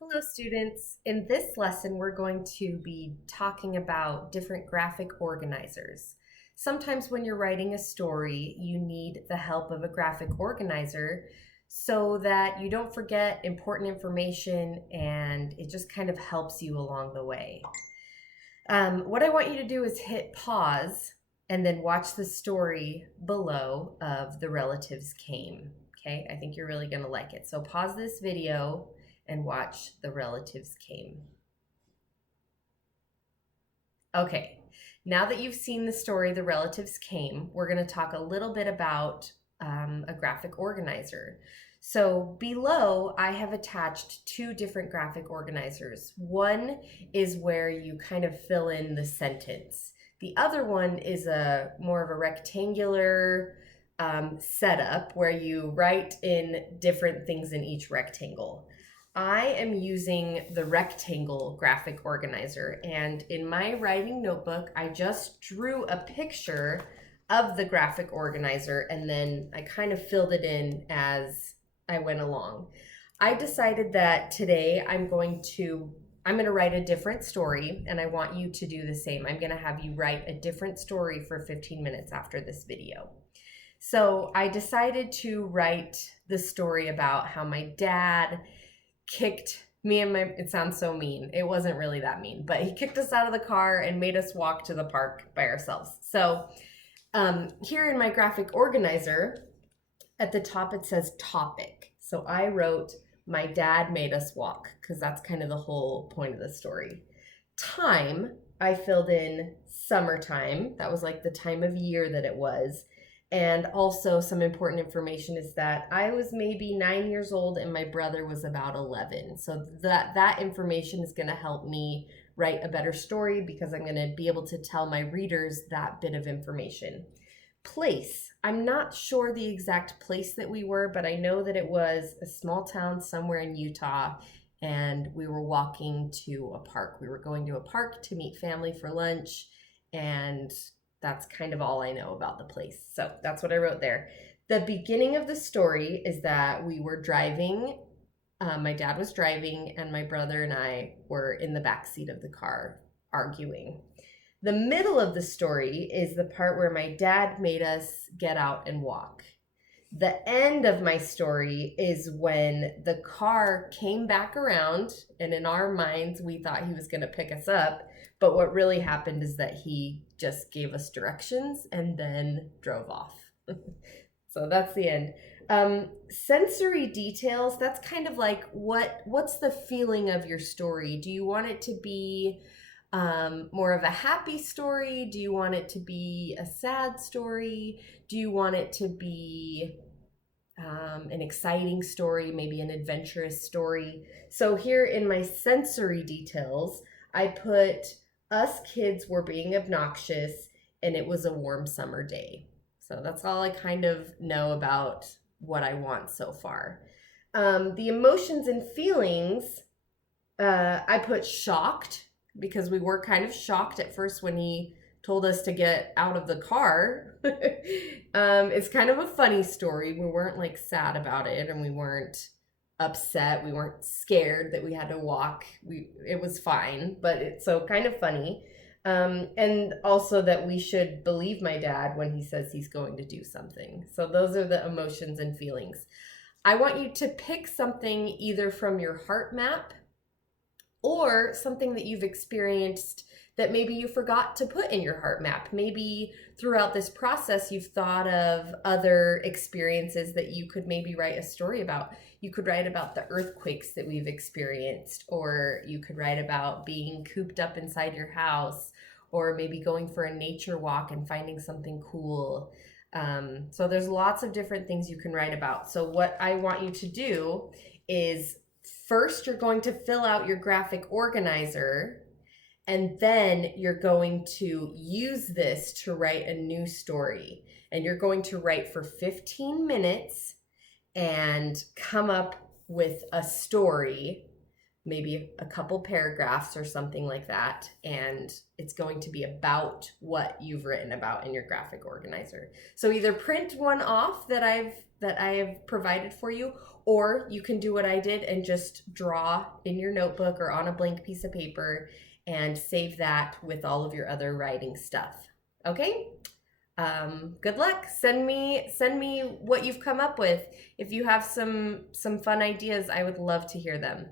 Hello students. In this lesson, we're going to be talking about different graphic organizers. Sometimes when you're writing a story, you need the help of a graphic organizer so that you don't forget important information and it just kind of helps you along the way. What I want you to do is hit pause and then watch the story below of The Relatives Came. Okay, I think you're really going to like it. So pause this video and watch The Relatives Came. Okay, now that you've seen the story The Relatives Came, we're going to talk a little bit about a graphic organizer. So below, I have attached two different graphic organizers. One is where you kind of fill in the sentence. The other one is a more of a rectangular setup where you write in different things in each rectangle. I am using the rectangle graphic organizer, and in my writing notebook, I just drew a picture of the graphic organizer and then I kind of filled it in as I went along. I decided that today I'm going to write a different story, and I want you to do the same. I'm going to have you write a different story for 15 minutes after this video. So I decided to write the story about how my dad kicked me and it sounds so mean. It wasn't really that mean, but he kicked us out of the car and made us walk to the park by ourselves. So here in my graphic organizer, at the top it says topic. So I wrote, my dad made us walk, because that's kind of the whole point of the story. Time, I filled in summertime. That was like the time of year that it was. And also some important information is that I was maybe 9 years old and my brother was about 11. So that information is going to help me write a better story because I'm going to be able to tell my readers that bit of information. Place. I'm not sure the exact place that we were, but I know that it was a small town somewhere in Utah and we were walking to a park. We were going to a park to meet family for lunch, and that's kind of all I know about the place. So that's what I wrote there. The beginning of the story is that we were driving. My dad was driving and my brother and I were in the back seat of the car arguing. The middle of the story is the part where my dad made us get out and walk. The end of my story is when the car came back around, and in our minds, we thought he was going to pick us up. But what really happened is that he just gave us directions and then drove off. So that's the end. Sensory details, that's kind of like what's the feeling of your story? Do you want it to be more of a happy story? Do you want it to be a sad story? Do you want it to be an exciting story, maybe an adventurous story? So here in my sensory details, I put us kids were being obnoxious and it was a warm summer day. So that's all I kind of know about what I want so far. The emotions and feelings, I put shocked, because we were kind of shocked at first when he told us to get out of the car. It's kind of a funny story. We weren't like sad about it, and we weren't upset. We weren't scared that we had to walk. It was fine, but it's so kind of funny. And also that we should believe my dad when he says he's going to do something. So those are the emotions and feelings. I want you to pick something either from your heart map or something that you've experienced that maybe you forgot to put in your heart map. Maybe throughout this process, you've thought of other experiences that you could maybe write a story about. You could write about the earthquakes that we've experienced, or you could write about being cooped up inside your house, or maybe going for a nature walk and finding something cool. So there's lots of different things you can write about. So what I want you to do is, first, you're going to fill out your graphic organizer, and then you're going to use this to write a new story. And you're going to write for 15 minutes and come up with a story, maybe a couple paragraphs or something like that. And it's going to be about what you've written about in your graphic organizer. So either print one off that I have provided for you, Or you can do what I did and just draw in your notebook or on a blank piece of paper and save that with all of your other writing stuff. Okay? Good luck. Send me what you've come up with. If you have some fun ideas, I would love to hear them.